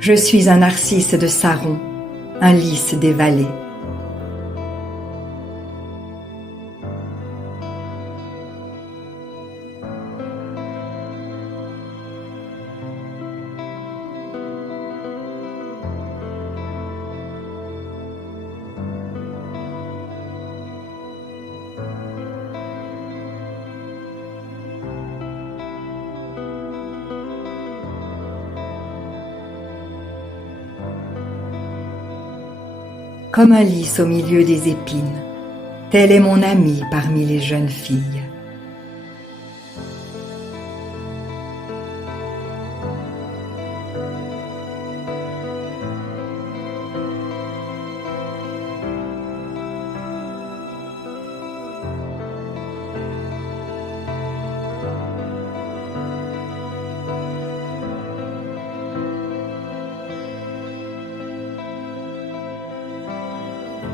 Je suis un narcisse de Saron, un lys des vallées. Comme un lys au milieu des épines, tel est mon ami parmi les jeunes filles.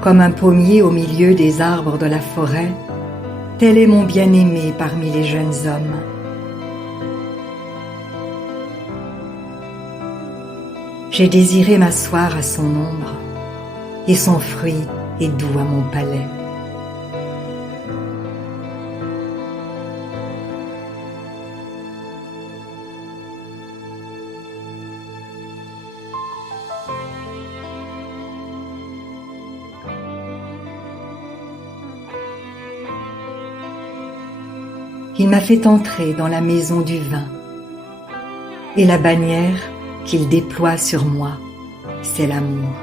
Comme un pommier au milieu des arbres de la forêt, tel est mon bien-aimé parmi les jeunes hommes. J'ai désiré m'asseoir à son ombre, et son fruit est doux à mon palais. Il m'a fait entrer dans la maison du vin, et la bannière qu'il déploie sur moi, c'est l'amour.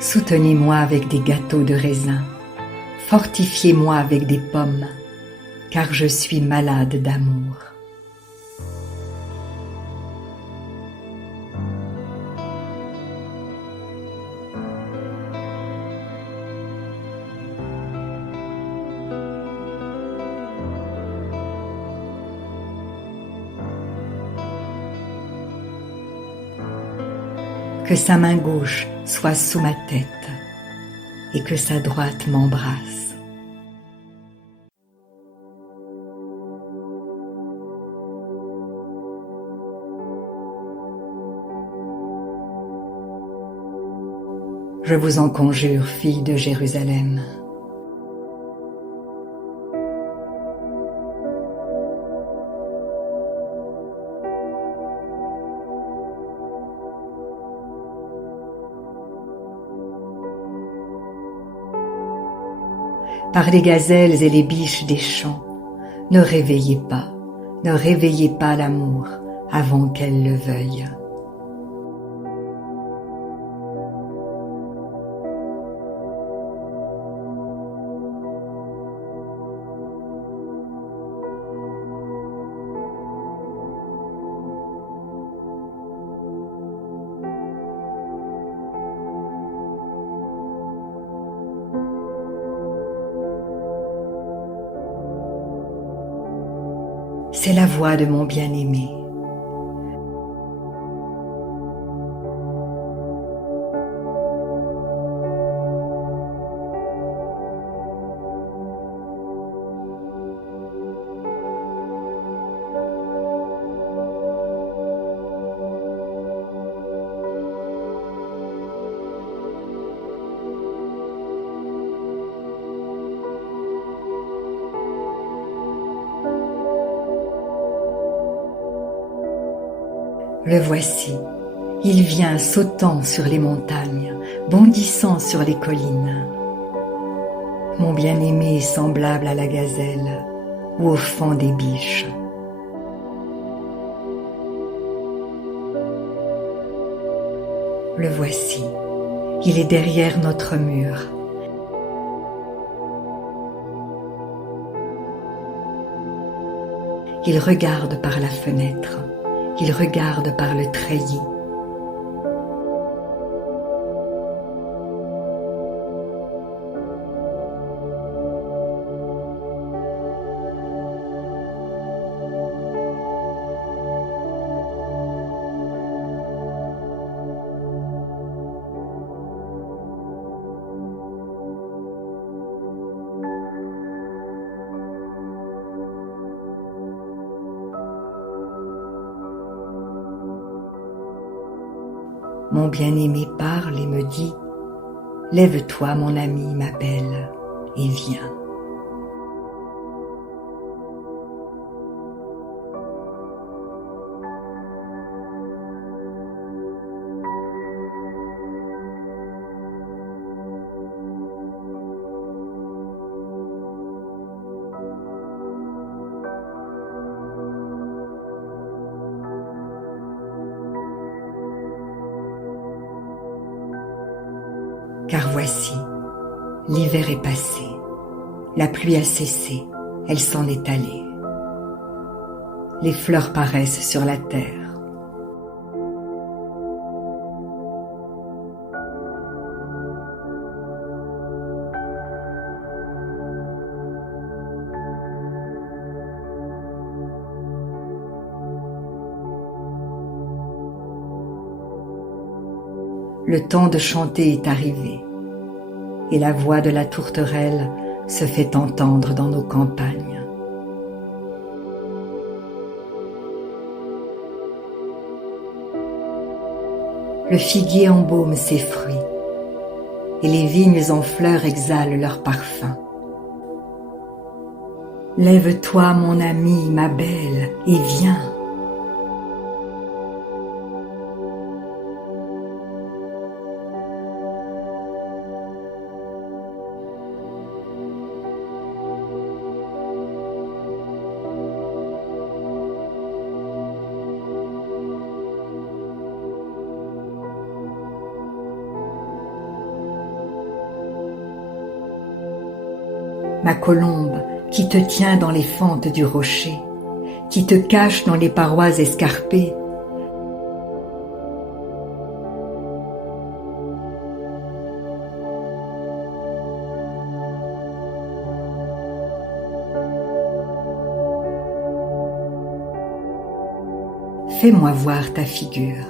Soutenez-moi avec des gâteaux de raisin, fortifiez-moi avec des pommes, car je suis malade d'amour. Que sa main gauche soit sous ma tête et que sa droite m'embrasse. Je vous en conjure, filles de Jérusalem. Par les gazelles et les biches des champs, ne réveillez pas l'amour avant qu'elle le veuille. C'est la voix de mon bien-aimé. Le voici, il vient sautant sur les montagnes, bondissant sur les collines. Mon bien-aimé est semblable à la gazelle ou au faon des biches. Le voici, il est derrière notre mur. Il regarde par la fenêtre. Il regarde par le treillis. mon bien-aimé parle et me dit: lève-toi, mon ami, ma belle, et viens. Car voici, l'hiver est passé, la pluie a cessé, elle s'en est allée. Les fleurs paraissent sur la terre. Le temps de chanter est arrivé, et la voix de la tourterelle se fait entendre dans nos campagnes. Le figuier embaume ses fruits, et les vignes en fleurs exhalent leur parfum. Lève-toi, mon ami, ma belle, et viens. Ma colombe, qui te tient dans les fentes du rocher, qui te cache dans les parois escarpées, fais-moi voir ta figure,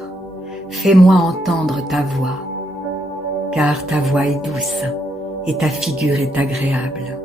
fais-moi entendre ta voix, car ta voix est douce et ta figure est agréable.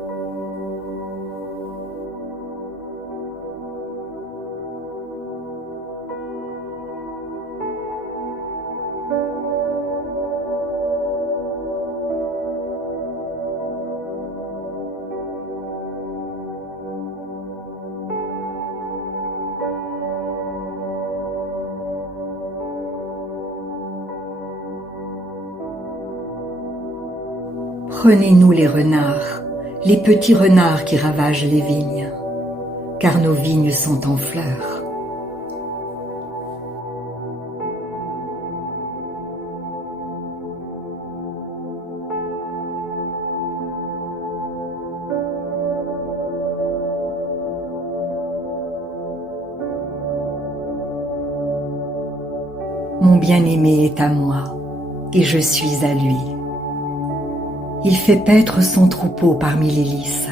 Prenez-nous les renards, les petits renards qui ravagent les vignes, car nos vignes sont en fleurs. Mon bien-aimé est à moi, et je suis à lui. Il fait paître son troupeau parmi les lys.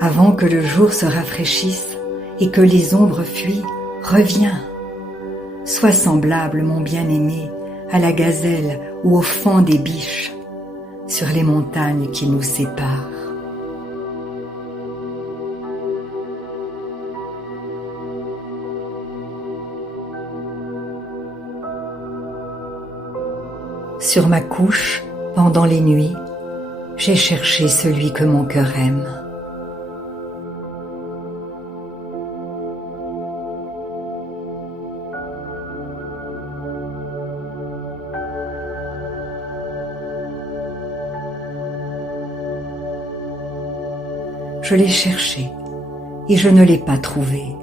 Avant que le jour se rafraîchisse et que les ombres fuient, reviens. Sois semblable, mon bien-aimé, à la gazelle ou au faon des biches, sur les montagnes qui nous séparent. Sur ma couche, pendant les nuits, j'ai cherché celui que mon cœur aime. Je l'ai cherché et je ne l'ai pas trouvé.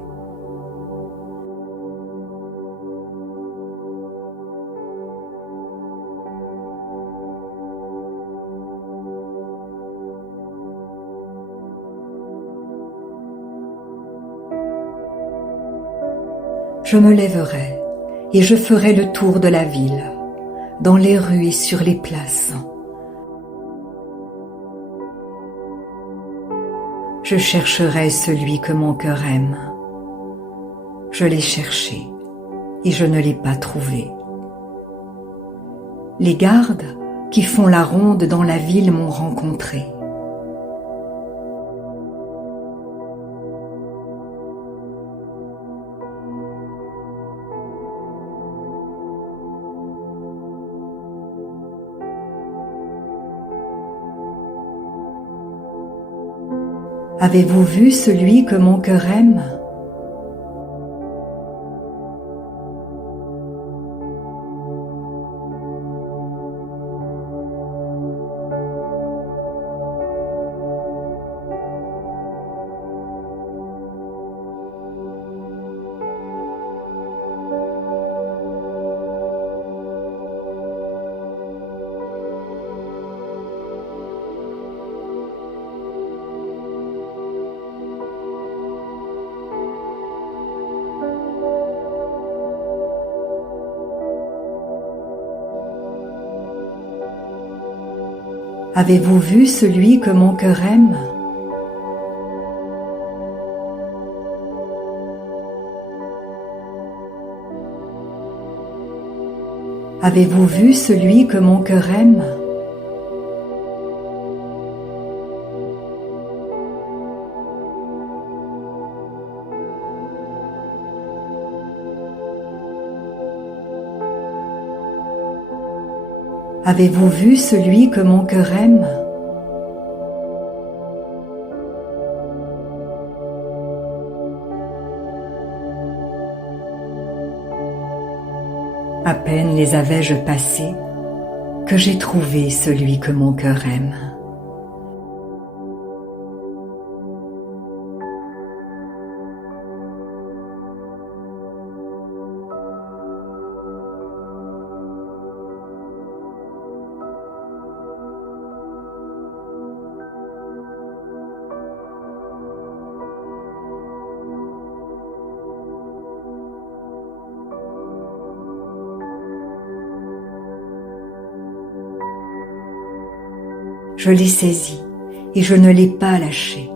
Je me lèverai et je ferai le tour de la ville, dans les rues et sur les places. Je chercherai celui que mon cœur aime. Je l'ai cherché et je ne l'ai pas trouvé. Les gardes qui font la ronde dans la ville m'ont rencontré. Avez-vous vu celui que mon cœur aime? Avez-vous vu celui que mon cœur aime? Avez-vous vu celui que mon cœur aime? Avez-vous vu celui que mon cœur aime? À peine les avais-je passés que j'ai trouvé celui que mon cœur aime. Je l'ai saisi et je ne l'ai pas lâché,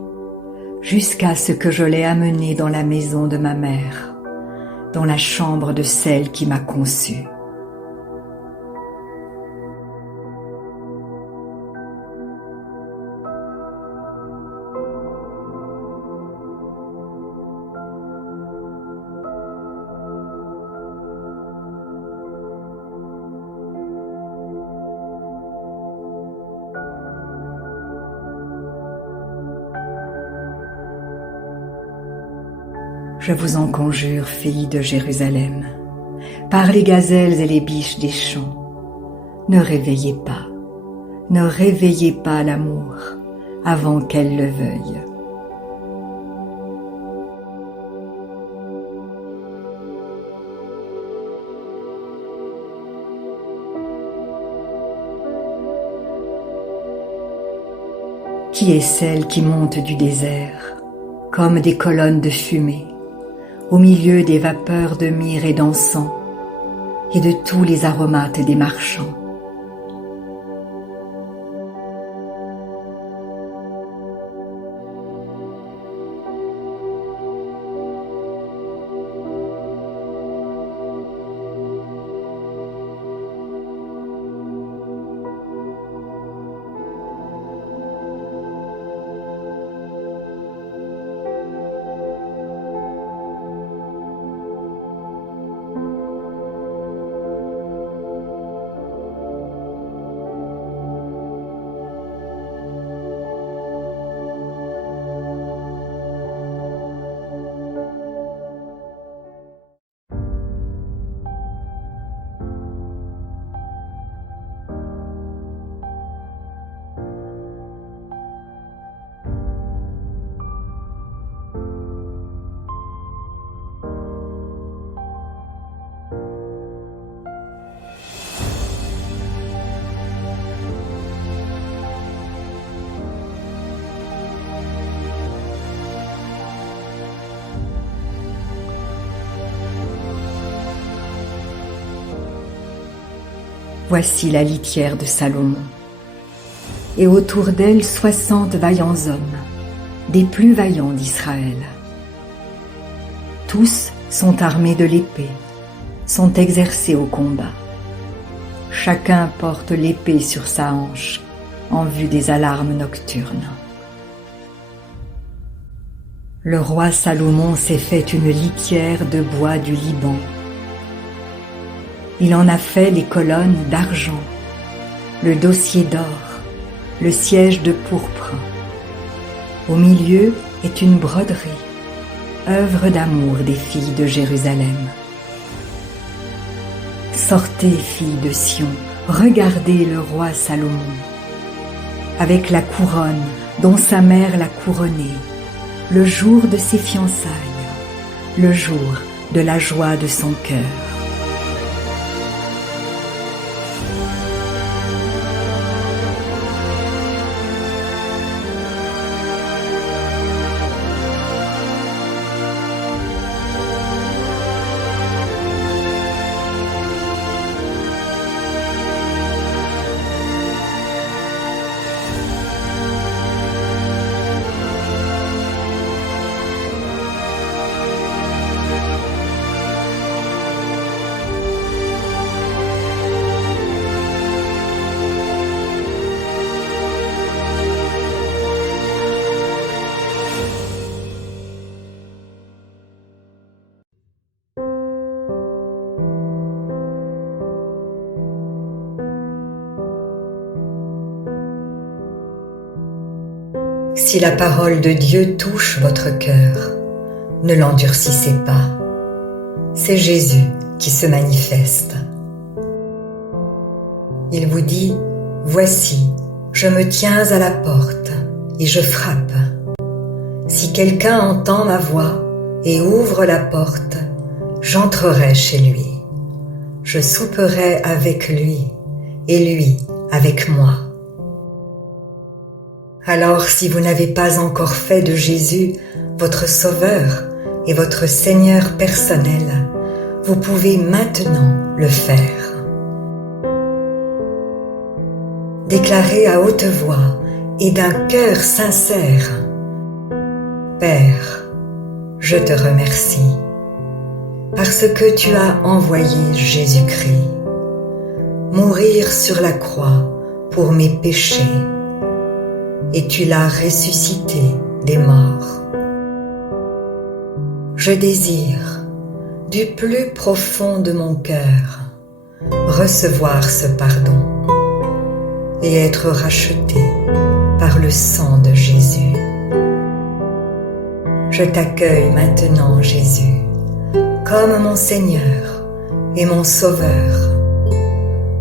jusqu'à ce que je l'ai amené dans la maison de ma mère, dans la chambre de celle qui m'a conçu. Je vous en conjure, filles de Jérusalem, par les gazelles et les biches des champs, ne réveillez pas l'amour avant qu'elle le veuille. Qui est celle qui monte du désert, comme des colonnes de fumée, au milieu des vapeurs de myrrhe et d'encens, et de tous les aromates des marchands? Voici la litière de Salomon, et autour d'elle 60 vaillants hommes, des plus vaillants d'Israël. Tous sont armés de l'épée, sont exercés au combat. Chacun porte l'épée sur sa hanche en vue des alarmes nocturnes. Le roi Salomon s'est fait une litière de bois du Liban. Il en a fait les colonnes d'argent, le dossier d'or, le siège de pourpre. Au milieu est une broderie, œuvre d'amour des filles de Jérusalem. Sortez, filles de Sion, regardez le roi Salomon, avec la couronne dont sa mère l'a couronné, le jour de ses fiançailles, le jour de la joie de son cœur. Si la parole de Dieu touche votre cœur, ne l'endurcissez pas. C'est Jésus qui se manifeste. Il vous dit, « Voici, je me tiens à la porte et je frappe. Si quelqu'un entend ma voix et ouvre la porte, j'entrerai chez lui. Je souperai avec lui et lui avec moi. » Alors, si vous n'avez pas encore fait de Jésus votre Sauveur et votre Seigneur personnel, vous pouvez maintenant le faire. Déclarez à haute voix et d'un cœur sincère, « Père, je te remercie, parce que tu as envoyé Jésus-Christ, mourir sur la croix pour mes péchés, et tu l'as ressuscité des morts. Je désire, du plus profond de mon cœur, recevoir ce pardon et être racheté par le sang de Jésus. Je t'accueille maintenant, Jésus, comme mon Seigneur et mon Sauveur.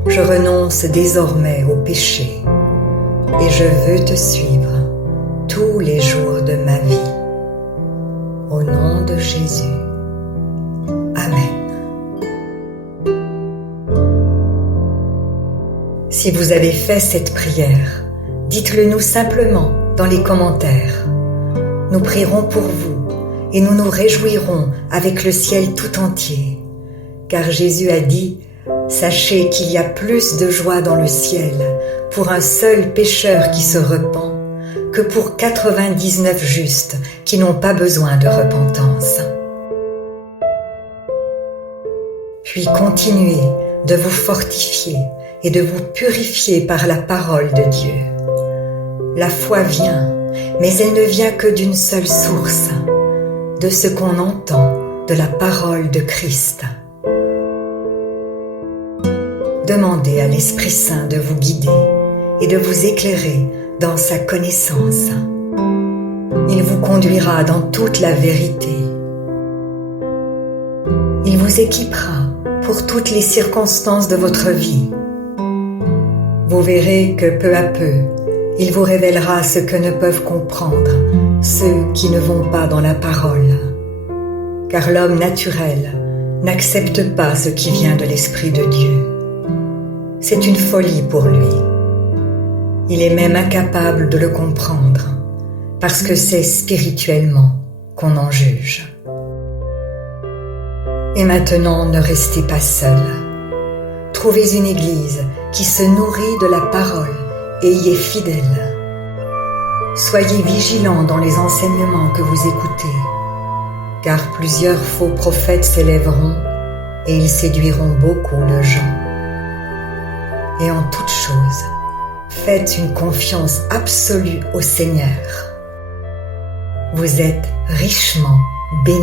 Je renonce désormais au péché et je veux te suivre tous les jours de ma vie. Au nom de Jésus. Amen. Si vous avez fait cette prière, dites-le nous simplement dans les commentaires. Nous prierons pour vous et nous nous réjouirons avec le ciel tout entier. Car Jésus a dit, « Sachez qu'il y a plus de joie dans le ciel pour un seul pécheur qui se repent que pour 99 justes qui n'ont pas besoin de repentance. » Puis continuez de vous fortifier et de vous purifier par la parole de Dieu. La foi vient, mais elle ne vient que d'une seule source, de ce qu'on entend de la parole de Christ. Demandez à l'Esprit Saint de vous guider et de vous éclairer dans sa connaissance. Il vous conduira dans toute la vérité. Il vous équipera pour toutes les circonstances de votre vie. Vous verrez que peu à peu, il vous révélera ce que ne peuvent comprendre ceux qui ne vont pas dans la parole. Car l'homme naturel n'accepte pas ce qui vient de l'Esprit de Dieu. C'est une folie pour lui. Il est même incapable de le comprendre, parce que c'est spirituellement qu'on en juge. Et maintenant, ne restez pas seul. Trouvez une église qui se nourrit de la parole et y est fidèle. Soyez vigilants dans les enseignements que vous écoutez, car plusieurs faux prophètes s'élèveront et ils séduiront beaucoup de gens. Et en toute chose, faites une confiance absolue au Seigneur. Vous êtes richement bénis.